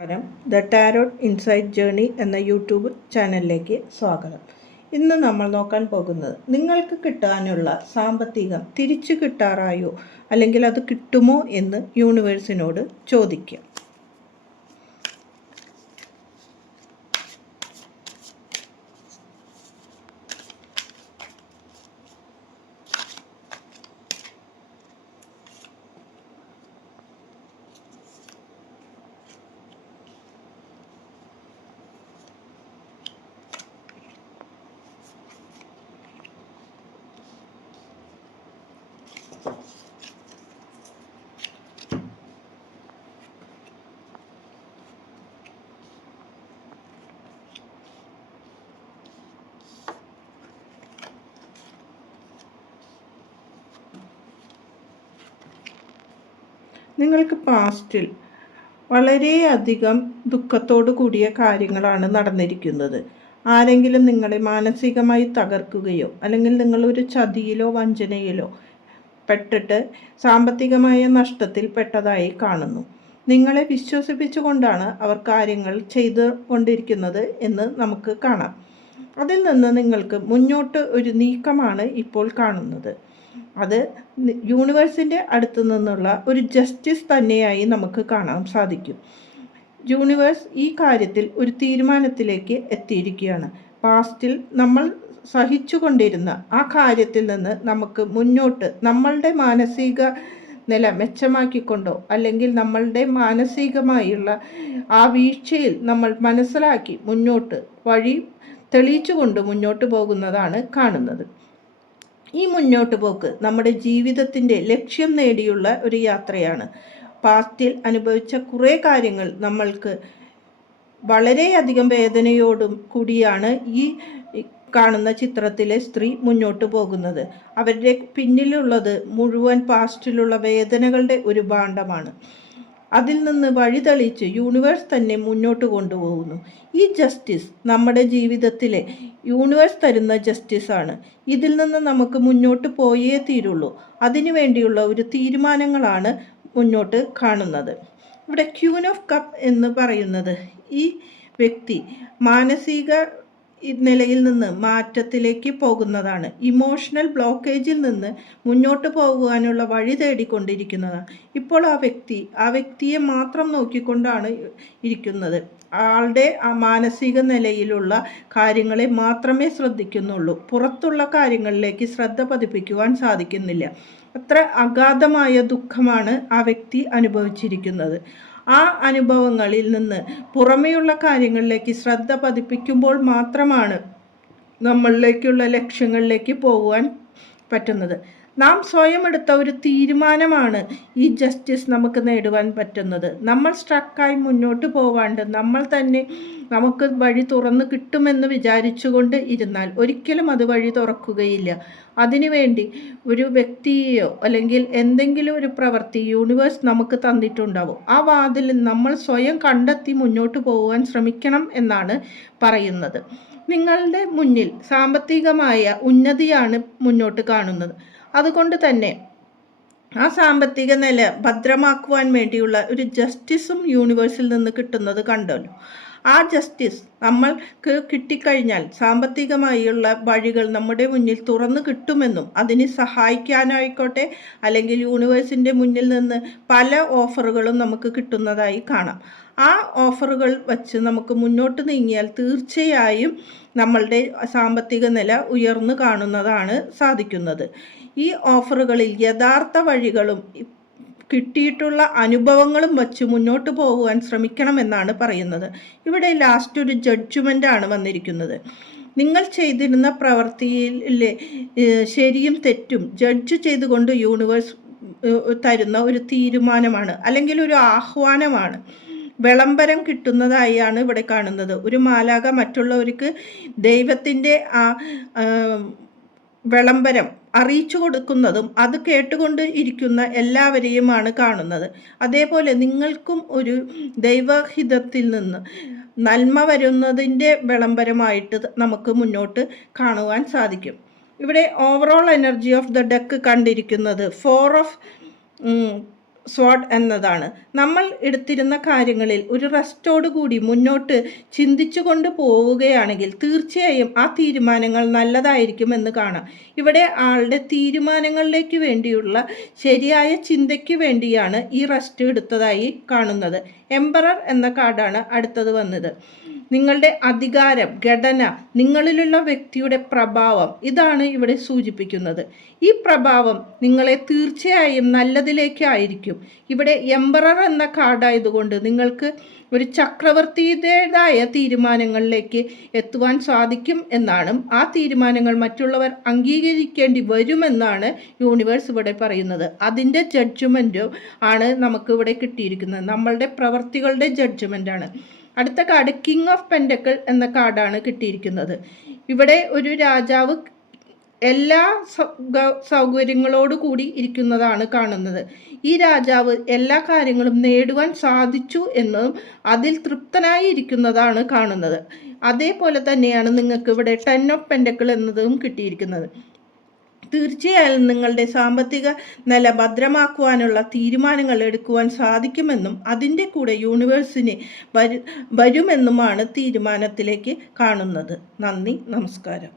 നമസ്കാരം. The tarot insight journey എന്ന YouTube ചാനലിലേക്ക് സ്വാഗതം. ഇന്ന് നമ്മൾ നോക്കാൻ പോകുന്നത് നിങ്ങൾക്ക് കിട്ടാനുള്ള സാമ്പത്തികം തിരിച്ചു കിട്ടാറായോ, അല്ലെങ്കിൽ അത് കിട്ടുമോ എന്ന് യൂണിവേഴ്സിനോട് ചോദിക്കുക. നിങ്ങൾക്ക് പാസ്റ്റിൽ വളരെയധികം ദുഃഖത്തോടു കൂടിയ കാര്യങ്ങളാണ് നടന്നിരിക്കുന്നത്. ആരെങ്കിലും നിങ്ങളെ മാനസികമായി തകർക്കുകയോ അല്ലെങ്കിൽ നിങ്ങളൊരു ചതിയിലോ വഞ്ചനയിലോ പെട്ടിട്ട് സാമ്പത്തികമായ നഷ്ടത്തിൽ പെട്ടതായി കാണുന്നു. നിങ്ങളെ വിശ്വസിപ്പിച്ചുകൊണ്ടാണ് അവർ കാര്യങ്ങൾ ചെയ്തു കൊണ്ടിരിക്കുന്നത് എന്ന് നമുക്ക് കാണാം. അതിൽ നിന്ന് നിങ്ങൾക്ക് മുന്നോട്ട് ഒരു നീക്കമാണ് ഇപ്പോൾ കാണുന്നത്. അത് യൂണിവേഴ്സിൻ്റെ അടുത്തു നിന്നുള്ള ഒരു ജസ്റ്റിസ് തന്നെയായി നമുക്ക് കാണാൻ സാധിക്കും. യൂണിവേഴ്സ് ഈ കാര്യത്തിൽ ഒരു തീരുമാനത്തിലേക്ക് എത്തിയിരിക്കുകയാണ്. പാസ്റ്റിൽ നമ്മൾ സഹിച്ചുകൊണ്ടിരുന്ന ആ കാര്യത്തിൽ നിന്ന് നമുക്ക് മുന്നോട്ട് നമ്മളുടെ മാനസിക നില മെച്ചമാക്കിക്കൊണ്ടോ അല്ലെങ്കിൽ നമ്മളുടെ മാനസികമായുള്ള ആ വീഴ്ചയിൽ നമ്മൾ മനസ്സിലാക്കി മുന്നോട്ട് വഴി തെളിയിച്ചുകൊണ്ട് മുന്നോട്ട് പോകുന്നതാണ് കാണുന്നത്. ഈ മുന്നോട്ട് പോക്ക് നമ്മുടെ ജീവിതത്തിൻ്റെ ലക്ഷ്യം നേടിയുള്ള ഒരു യാത്രയാണ്. പാസ്റ്റിൽ അനുഭവിച്ച കുറേ കാര്യങ്ങൾ നമ്മൾക്ക് വളരെയധികം വേദനയോടും കൂടിയാണ് ഈ കാണുന്ന ചിത്രത്തിലെ സ്ത്രീ മുന്നോട്ട് പോകുന്നത്. അവരുടെ പിന്നിലുള്ളത് മുഴുവൻ പാസ്റ്റിലുള്ള വേദനകളുടെ ഒരു ഭാണ്ഡമാണ്. അതിൽ നിന്ന് വഴിതെളിച്ച് യൂണിവേഴ്സ് തന്നെ മുന്നോട്ട് കൊണ്ടുപോകുന്നു. ഈ ജസ്റ്റിസ് നമ്മുടെ ജീവിതത്തിലെ യൂണിവേഴ്സ് തരുന്ന ജസ്റ്റിസാണ്. ഇതിൽ നിന്ന് നമുക്ക് മുന്നോട്ട് പോയേ തീരുള്ളൂ. അതിനു വേണ്ടിയുള്ള ഒരു തീരുമാനങ്ങളാണ് മുന്നോട്ട് കാണുന്നത്. ഇവിടെ ക്യൂൻ ഓഫ് കപ്പ് എന്ന് പറയുന്നത് ഈ വ്യക്തി മാനസിക നിലയിൽ നിന്ന് മാറ്റത്തിലേക്ക് പോകുന്നതാണ്. ഇമോഷണൽ ബ്ലോക്കേജിൽ നിന്ന് മുന്നോട്ട് പോകുവാനുള്ള വഴി തേടിക്കൊണ്ടിരിക്കുന്നതാണ്. ഇപ്പോൾ ആ വ്യക്തിയെ മാത്രം നോക്കിക്കൊണ്ടാണ് ഇരിക്കുന്നത്. ആളുടെ ആ മാനസിക നിലയിലുള്ള കാര്യങ്ങളെ മാത്രമേ ശ്രദ്ധിക്കുന്നുള്ളൂ. പുറത്തുള്ള കാര്യങ്ങളിലേക്ക് ശ്രദ്ധ പതിപ്പിക്കുവാൻ സാധിക്കുന്നില്ല. അത്ര അഗാധമായ ദുഃഖമാണ് ആ വ്യക്തി അനുഭവിച്ചിരിക്കുന്നത്. ആ അനുഭവങ്ങളിൽ നിന്ന് പുറമെയുള്ള കാര്യങ്ങളിലേക്ക് ശ്രദ്ധ പതിപ്പിക്കുമ്പോൾ മാത്രമാണ് നമ്മളിലേക്കുള്ള ലക്ഷ്യങ്ങളിലേക്ക് പോകുവാൻ പറ്റുന്നത്. നാം സ്വയം എടുത്ത ഒരു തീരുമാനമാണ് ഈ ജസ്റ്റിസ് നമുക്ക് നേടുവാൻ പറ്റുന്നത്. നമ്മൾ സ്ട്രക്കായി മുന്നോട്ട് പോവാണ്ട് നമ്മൾ തന്നെ നമുക്ക് വഴി തുറന്ന് കിട്ടുമെന്ന് വിചാരിച്ചുകൊണ്ട് ഇരുന്നാൽ ഒരിക്കലും അത് വഴി തുറക്കുകയില്ല. അതിനുവേണ്ടി ഒരു വ്യക്തിയെയോ അല്ലെങ്കിൽ എന്തെങ്കിലും ഒരു പ്രവൃത്തി യൂണിവേഴ്സ് നമുക്ക് തന്നിട്ടുണ്ടാവും. ആ വാതിൽ നമ്മൾ സ്വയം കണ്ടെത്തി മുന്നോട്ട് പോകുവാൻ ശ്രമിക്കണം എന്നാണ് പറയുന്നത്. നിങ്ങളുടെ മുന്നിൽ സാമ്പത്തികമായ ഉന്നതിയാണ് മുന്നോട്ട് കാണുന്നത്. അതുകൊണ്ട് തന്നെ ആ സാമ്പത്തിക നില ഭദ്രമാക്കുവാൻ വേണ്ടിയുള്ള ഒരു ജസ്റ്റിസും യൂണിവേഴ്സിൽ നിന്ന് കിട്ടുന്നത് കണ്ടല്ലോ. ആ ജസ്റ്റിസ് നമ്മൾക്ക് കിട്ടിക്കഴിഞ്ഞാൽ സാമ്പത്തികമായുള്ള വഴികൾ നമ്മുടെ മുന്നിൽ തുറന്നു കിട്ടുമെന്നും അതിന് സഹായിക്കാനായിക്കോട്ടെ അല്ലെങ്കിൽ യൂണിവേഴ്സിൻ്റെ മുന്നിൽ നിന്ന് പല ഓഫറുകളും നമുക്ക് കിട്ടുന്നതായി കാണാം. ആ ഓഫറുകൾ വച്ച് നമുക്ക് മുന്നോട്ട് നീങ്ങിയാൽ തീർച്ചയായും നമ്മളുടെ സാമ്പത്തിക നില ഉയർന്നു കാണുന്നതാണ് സാധിക്കുന്നത്. ഈ ഓഫറുകളിൽ യഥാർത്ഥ വഴികളും കിട്ടിയിട്ടുള്ള അനുഭവങ്ങളും വച്ച് മുന്നോട്ട് പോകുവാൻ ശ്രമിക്കണമെന്നാണ് പറയുന്നത്. ഇവിടെ ലാസ്റ്റ് ഒരു ജഡ്ജ്മെൻ്റാണ് വന്നിരിക്കുന്നത്. നിങ്ങൾ ചെയ്തിരുന്ന പ്രവൃത്തിയിലെ ശരിയും തെറ്റും ജഡ്ജ് ചെയ്തുകൊണ്ട് യൂണിവേഴ്സ് തരുന്ന ഒരു തീരുമാനമാണ് അല്ലെങ്കിൽ ഒരു ആഹ്വാനമാണ്. വിളംബരം കിട്ടുന്നതായാണ് ഇവിടെ കാണുന്നത്. ഒരു മാലാഖ മറ്റുള്ളവർക്ക് ദൈവത്തിൻ്റെ ആ വിളംബരം അറിയിച്ചു കൊടുക്കുന്നതും അത് കേട്ടുകൊണ്ട് ഇരിക്കുന്ന എല്ലാവരെയുമാണ് കാണുന്നത്. അതേപോലെ നിങ്ങൾക്കും ഒരു ദൈവഹിതത്തിൽ നിന്ന് നന്മ വരുന്നതിൻ്റെ വിളംബരമായിട്ട് നമുക്ക് മുന്നോട്ട് കാണുവാൻ സാധിക്കും. ഇവിടെ overall energy of the deck കണ്ടിരിക്കുന്നത് 4 ഓഫ് സ്വാഡ് എന്നതാണ്. നമ്മൾ എടുത്തിരുന്ന കാര്യങ്ങളിൽ ഒരു റെസ്റ്റോടുകൂടി മുന്നോട്ട് ചിന്തിച്ചു കൊണ്ട് പോവുകയാണെങ്കിൽ തീർച്ചയായും ആ തീരുമാനങ്ങൾ നല്ലതായിരിക്കുമെന്ന് കാണാം. ഇവിടെ ആളുടെ തീരുമാനങ്ങളിലേക്ക് വേണ്ടിയുള്ള ശരിയായ ചിന്തയ്ക്ക് വേണ്ടിയാണ് ഈ റെസ്റ്റ് എടുത്തതായി കാണുന്നത്. എംപറർ എന്ന കാർഡാണ് അടുത്തത് വന്നത്. നിങ്ങളുടെ അധികാരം, ഘടന, നിങ്ങളിലുള്ള വ്യക്തിയുടെ പ്രഭാവം, ഇതാണ് ഇവിടെ സൂചിപ്പിക്കുന്നത്. ഈ പ്രഭാവം നിങ്ങളെ തീർച്ചയായും നല്ലതിലേക്കായിരിക്കും. ഇവിടെ എംപറർ എന്ന കാർഡായതുകൊണ്ട് നിങ്ങൾക്ക് ഒരു ചക്രവർത്തിയുടേതായ തീരുമാനങ്ങളിലേക്ക് എത്തുവാൻ സാധിക്കും എന്നാണ്. ആ തീരുമാനങ്ങൾ മറ്റുള്ളവർ അംഗീകരിക്കേണ്ടി വരുമെന്നാണ് യൂണിവേഴ്സ് ഇവിടെ പറയുന്നത്. അതിൻ്റെ ജഡ്ജ്മെൻറ്റും ആണ് നമുക്ക് ഇവിടെ കിട്ടിയിരിക്കുന്നത്. നമ്മളുടെ പ്രവർത്തികളുടെ ജഡ്ജ്മെൻ്റാണ്. അടുത്ത കാർഡ് കിങ് ഓഫ് പെൻഡക്കിൾ എന്ന കാർഡാണ് കിട്ടിയിരിക്കുന്നത്. ഇവിടെ ഒരു രാജാവ് എല്ലാ സൗകര്യങ്ങളോടു കൂടി ഇരിക്കുന്നതാണ് കാണുന്നത്. ഈ രാജാവ് എല്ലാ കാര്യങ്ങളും നേടുവാൻ സാധിച്ചു എന്നും അതിൽ തൃപ്തനായി ഇരിക്കുന്നതാണ് കാണുന്നത്. അതേപോലെ തന്നെയാണ് നിങ്ങൾക്ക് ഇവിടെ 10 ഓഫ് പെൻഡക്കിൾ എന്നതും കിട്ടിയിരിക്കുന്നത്. തീർച്ചയായും നിങ്ങളുടെ സാമ്പത്തിക നില ഭദ്രമാക്കുവാനുള്ള തീരുമാനങ്ങൾ എടുക്കുവാൻ സാധിക്കുമെന്നും അതിൻ്റെ കൂടെ യൂണിവേഴ്സിന് വരുമെന്നുമാണ് തീരുമാനത്തിലേക്ക് കാണുന്നത്. നന്ദി, നമസ്കാരം.